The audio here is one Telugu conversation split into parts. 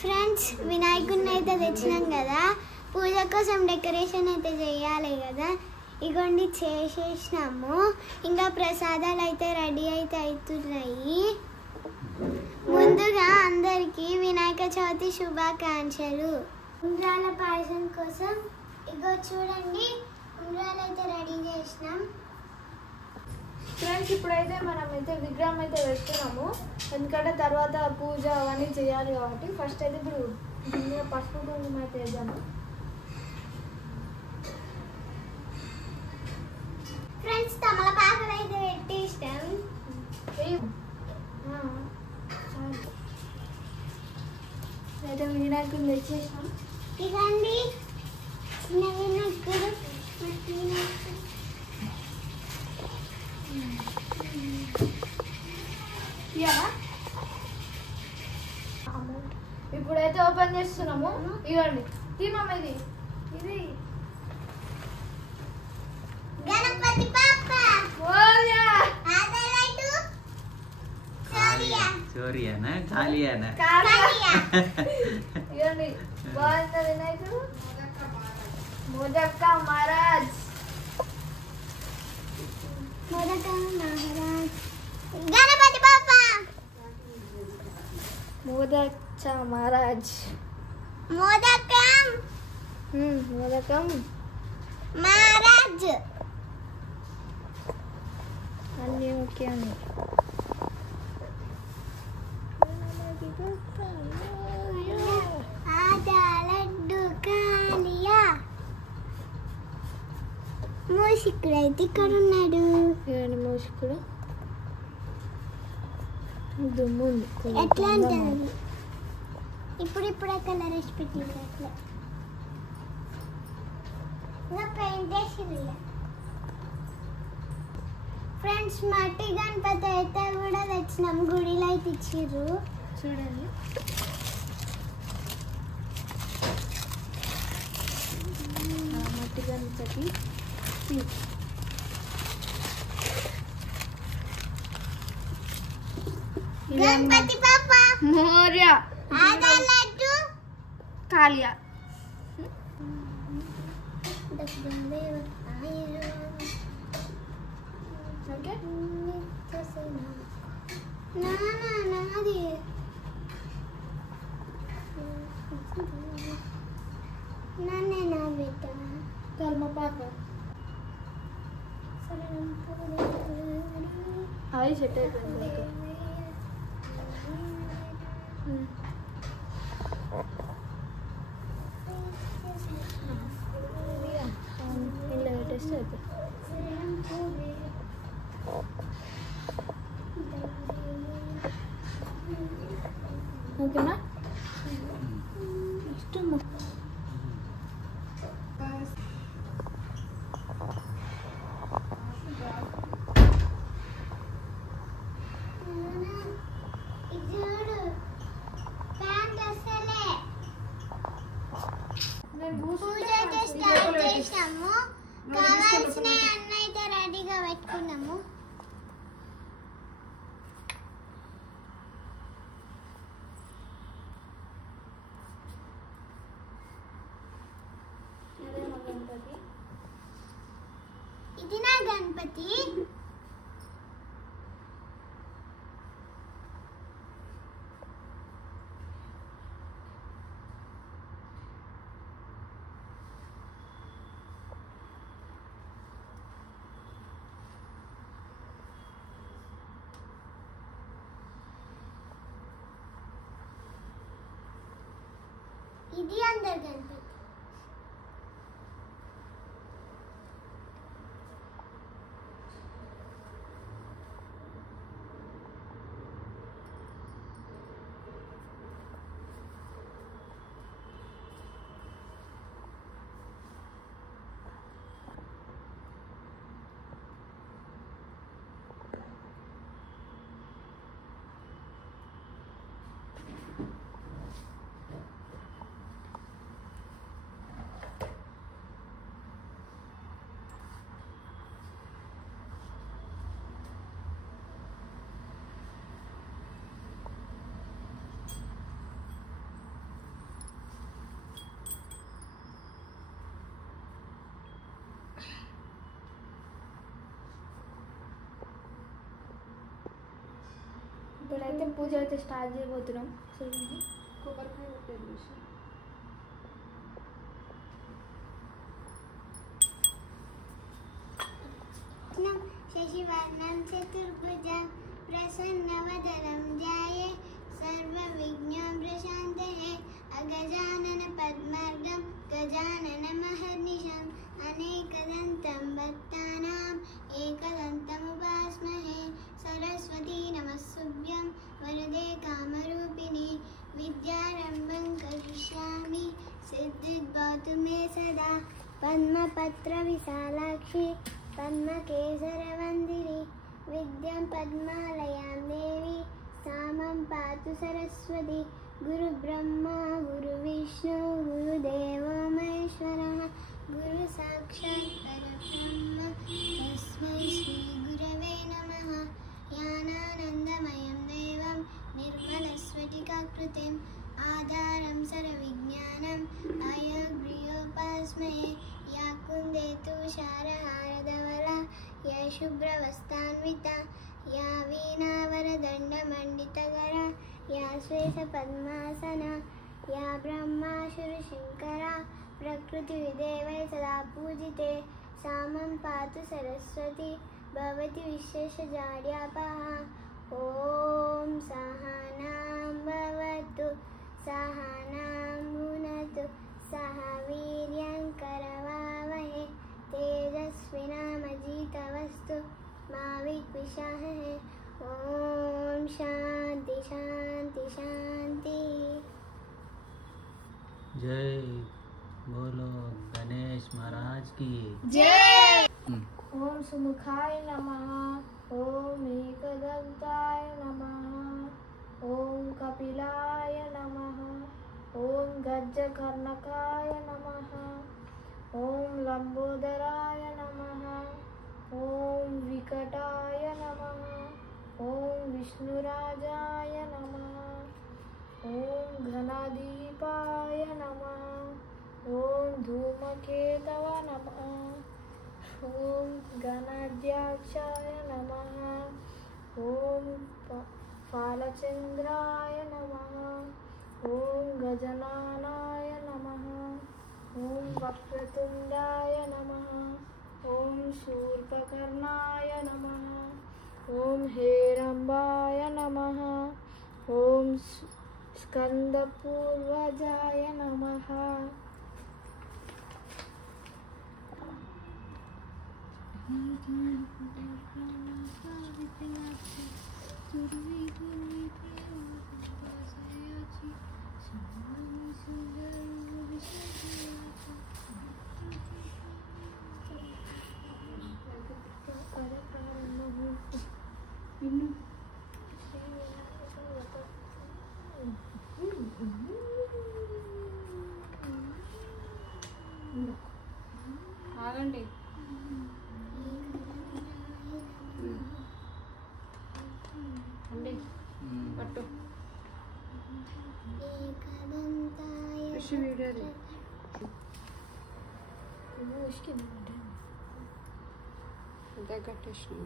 ఫ్రెండ్స్ వినాయకుడిని అయితే తెచ్చినాం కదా, పూజ కోసం డెకరేషన్ అయితే చేయాలి కదా. ఇగోండి చేసేసినాము. ఇంకా ప్రసాదాలు అయితే రెడీ అయితే అవుతున్నాయి. ముందుగా అందరికీ వినాయక చవితి శుభాకాంక్షలు. ఉండ్రాల పాయసం కోసం ఇగో చూడండి, ఉండ్రాలు అయితే రెడీ చేసినాం. ఫ్రెండ్స్ ఇప్పుడైతే మనం అయితే విగ్రహం అయితే పెట్టుకున్నాము, ఎందుకంటే తర్వాత పూజ అవన్నీ చేయాలి కాబట్టి ఫస్ట్ అయితే ఇప్పుడు పసుపు కుంకుమ అయితే వేద్దాము. ఫ్రెండ్స్ తమలపాకులు అయితే పెట్టి ఇష్టం. అయితే వినాయకుడిని తెచ్చేసాం. ఇదండి చిన్న వినాయకుడు. ఇప్పుడైతే ఓపెన్ చేస్తున్నాము. ఇవ్వండి తీమమ్మ, ఇది గణపతి బాప్ప చోరియానా కాలియానా? ఇవ్వండి బాగుంది వినాయకుడు. మోదక్క మహారాజ్, గణపతి బాప్ప మోదచ్చ మహారాజ్, మోదకం మోదకం మహారాజ్. అన్నీ ఓకే అని. లడ్డు కాలియా. మూషికుడు అయితే ఇక్కడ ఉన్నాడు. ఇవ్వండి మూషికుడు. దుమ్ము ఉంది. ఎట్లా ఉంటుంది ఇప్పుడే కలర్ వేసి పెట్టింది. అట్లా ఇంకా పెయింట్ వేసి. ఫ్రెండ్స్ మట్టి గణపతి అయితే కూడా తెచ్చినాం, గుడిలో అయితే ఇచ్చిర్రు చూడండి. మట్టి గణపతి గణపతి పాప మోర్య లడ్డు కాలియా. ఓకే నాది నన్నే నా బిడ్డ కల్మపాక అది సెట్ అయిపోయింది. ఇలా పెట్టేస్తే అయిపోయింది. ఓకేనా? నెక్స్ట్ పూజ అయితే స్టార్ట్ చేసాము. కావాల్సిన అన్న అయితే రెడీగా పెట్టుకున్నాము. ఇది నా గణపతి. ఇది అందరు గణపతి. ఇప్పుడైతే పూజ అయితే స్టార్ట్ చేయబోతున్నాం. చూడండి కొబ్బరికాయ పెట్టేది. శశివర్ణం చతుర్భుజం ప్రసన్నవదనం ధ్యాయే సర్వవిఘ్నోపశాంతయే అగజానన పద్మార్గం గజానన మహర్నిశం అనేకదంతం భక్తానాం ఏకదంతముపాస్మహే సరస్వతీ నమస్తుభ్యం వరదే కామరూపిణి విద్యారంభం కరిష్యామి సిద్ధిర్భవతు మే సదా పద్మపత్ర విశాలాక్షి పద్మకేసరవందిని విద్యాం పద్మాలయాం దేవి సామం పాతు సరస్వతి గురు బ్రహ్మ గురు విష్ణు గురుదేవో మహేశ్వరః గురు సాక్షాత్ పరబ్రహ్మ తస్మై శ్రీ గురవే నమః జ్ఞానానందమయం దేవం నిర్మలస్ఫటికాకృతిం ఆధారం సర్వవిజ్ఞానం అయోగ్రియోపాస్మయే యా కుందేతు శారహారధవళ యా శుభ్రవస్తాన్విత యా వీణావరదండమండితధర యా శ్వేతపద్మాసన యా బ్రహ్మాశురశంకర ప్రకృతివిదేవై సదా పూజితే సామం పాతు సరస్వతి భవతి విశేషజాడ్యాపః ఓం సహనాం భవతు సహనాం భునతు సహ వీర్యం కరవావహే తేజస్వినామజితవస్తు మా విద్విషావహే ఓం శాంతి శాంతి శాంతి. जय बोलो गणेश महाराज की ఓం సుముఖాయ నమః. ఓం ఏకదంతాయ నమః. ఓం కపిలాయ నమః. ఓం గజ్జకర్ణకాయ నమః. ఓం లంబోదరాయ నమః. ఓం వికటాయ నమః. ఓం విష్ణురాజాయ నమః. ఓం ఘనదీపాయ నమః. ఓం ధూమకేతవ నమః. ఓం గణాధ్యక్షాయ నమః. ఓం ఫాలచంద్రాయ నమః. ఓం గజనానాయ నమః. ఓం వక్రతుండాయ నమః. ఓం శూర్పకర్ణాయ నమః. ఓం హేరంబాయ నమః. ఓం స్కందపూర్వజాయ నమః. ఆగండి. అండి పట్టు వీడియో కట్టేసిన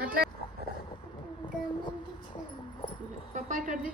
అట్లా పప్పాయి కడ్ది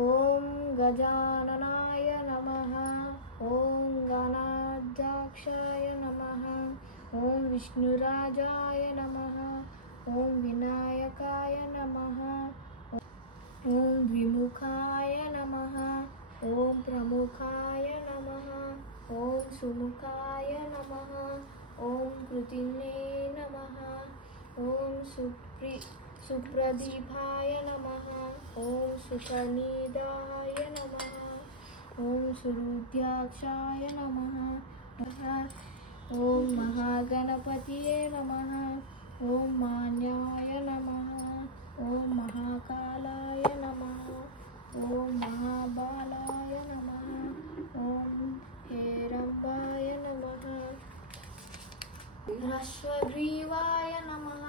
ఓం గజాననాయ నమః. ఓం గణాధ్యక్షాయ నమః. ఓం విష్ణురాజాయ నమః. ఓం వినాయకాయ నమః. ఓం ద్విముఖాయ నమః. ఓం ప్రముఖాయ నమః. ఓం సుముఖాయ నమః. ఓం కృతినే నమః. ఓం సుప్రదీపాయ నమః. ఓం సుఖనిదాయ నమః. ఓం సురుద్యాక్షాయ నమః. ఓం మహాగణపతియే నమః. ఓం మాన్యాయ నమః. ఓం మహాకాలాయ నమః. ఓం మహాబాలాయ నమః. ఓం హేరంబాయ నమః. హ్రస్వగ్రీవాయ నమః.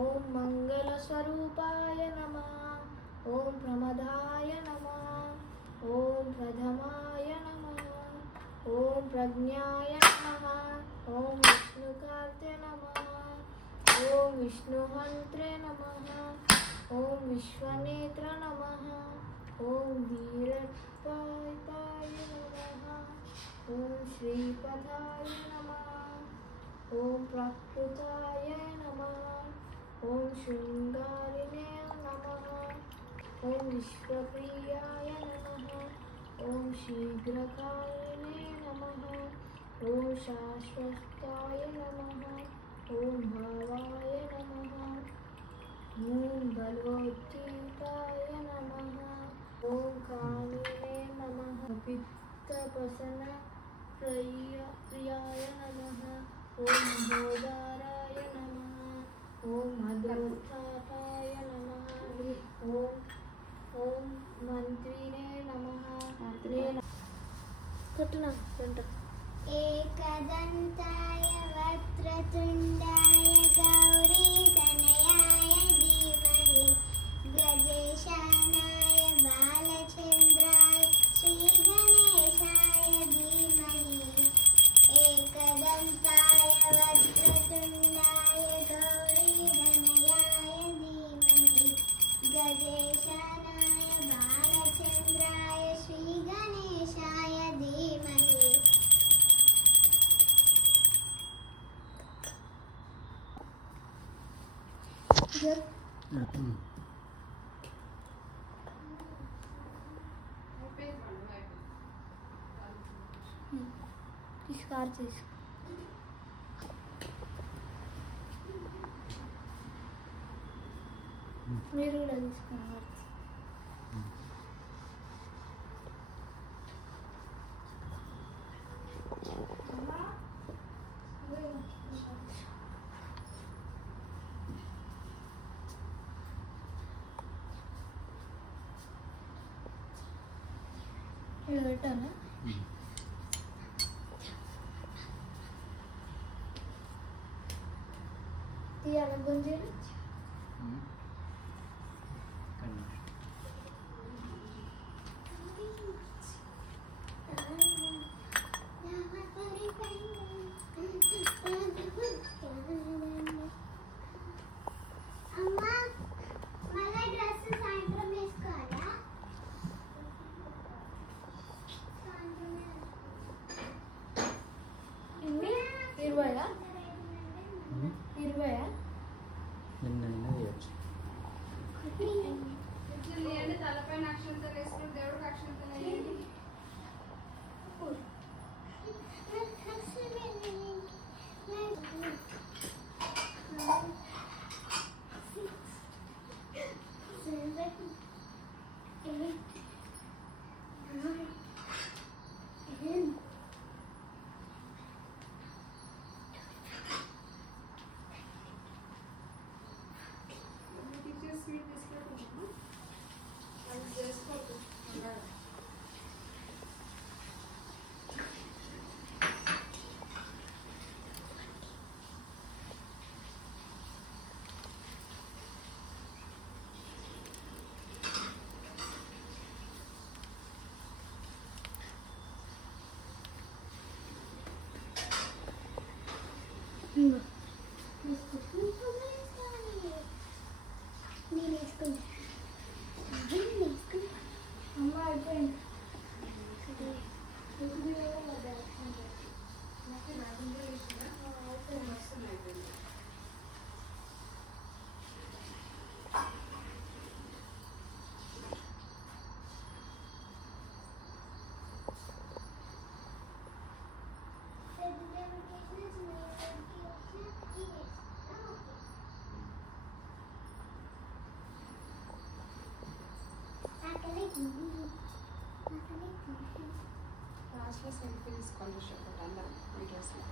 ఓం మంగళస్వరూపాయ నమః. ఓం ప్రమదాయ నమః. ఓం ప్రథమాయ నమః. ఓం ప్రజ్ఞాయ నమః. ఓం విష్ణుకార్తే నమః. ఓం విష్ణుహంత్రే నమః. ఓం విశ్వనేత్ర నమః. ఓం వీరత్పాయ నమః. ఓం శ్రీపదాయ నమః. ఓం ప్రకృతాయ నమః. ఓం శృంగారిణే నమః. ఓం విశ్వప్రియాయ నమః. ఓం శీఘ్రకారిణే నమః. ఓం శాశ్వతాయ నమః. ఓం భావాయ నమః. ఓం బలోత్థితాయ నమః. ఓం కామినే నమః. పిత్తపసన ప్రియాయ నమః. ఓం మహోదారాయ నమః. ఓం మధుతాయ నమః. ఓం మంత్రినే నమః. एकदन्ताय वक्रतुण्डाय गौरीतनयाय धीमहि गजेशानाय बालचन्द्राय श्रीगणेशाय धीमहि एकदन्ताय वक्रतुण्डाय गौरीतनयाय धीमहि गजेशानाय बालचन्द्राय श्रीगणेशाय धीमहि మీరు కూడా తీసుకున్నారు. ఇలా పెట్టాను. తీయాలి గుంజీలు. అమ్మా మళ్ళీ డ్రెస్ సాయంత్రం వేసుకోవాలా? ఇన్ని 20 20 నిన్న చేయొచ్చు. తలపైన అక్షంతలు వేసుకుని దేవుడికి అక్షంతలు వేయండి. టీచర్స్ స్వీట్ తీసుకెళ్తున్నాము. అది చేసుకోవచ్చు. నేను వేసుకుంటా. లాస్ట్లో సెల్ఫీ తీసుకోండి షూట్ అందరం వీడియోస్లో.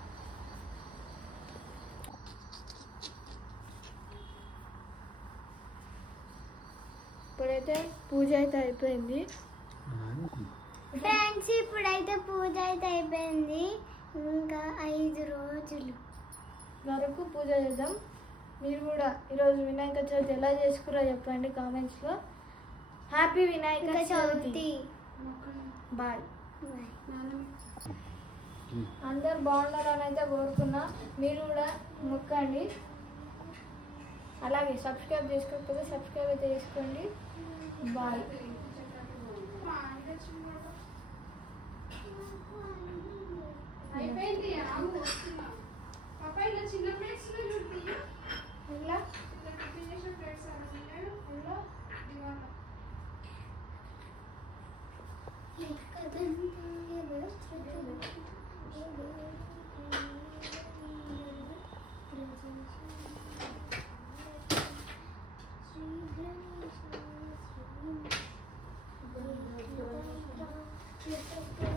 ఇప్పుడైతే పూజ అయితే అయిపోయింది. ఫ్రెండ్స్ ఇప్పుడైతే పూజ అయితే అయిపోయింది. ఇంకా 5 రోజులు వరకు పూజ చేద్దాం. మీరు కూడా ఈరోజు వినాయక చవితి ఎలా చేసుకురో చెప్పండి కామెంట్స్లో. హ్యాపీ వినాయక చవితి. బాయ్. అందరు బాగుండాలని అయితే కోరుకున్నా. మీరు కూడా మొక్కండి. అలాగే సబ్స్క్రైబ్ చేసుకోకపోతే సబ్స్క్రైబ్ అయితే చేసుకోండి. బాయ్. అయిపోయింది. పాపా ఇలా చిన్న ప్లేట్స్లో చూపి. ఇలా ఇలా టిఫిన్ చేసిన ప్లేట్స్ అన్నీ ఇలా దివాలా. శ్రీ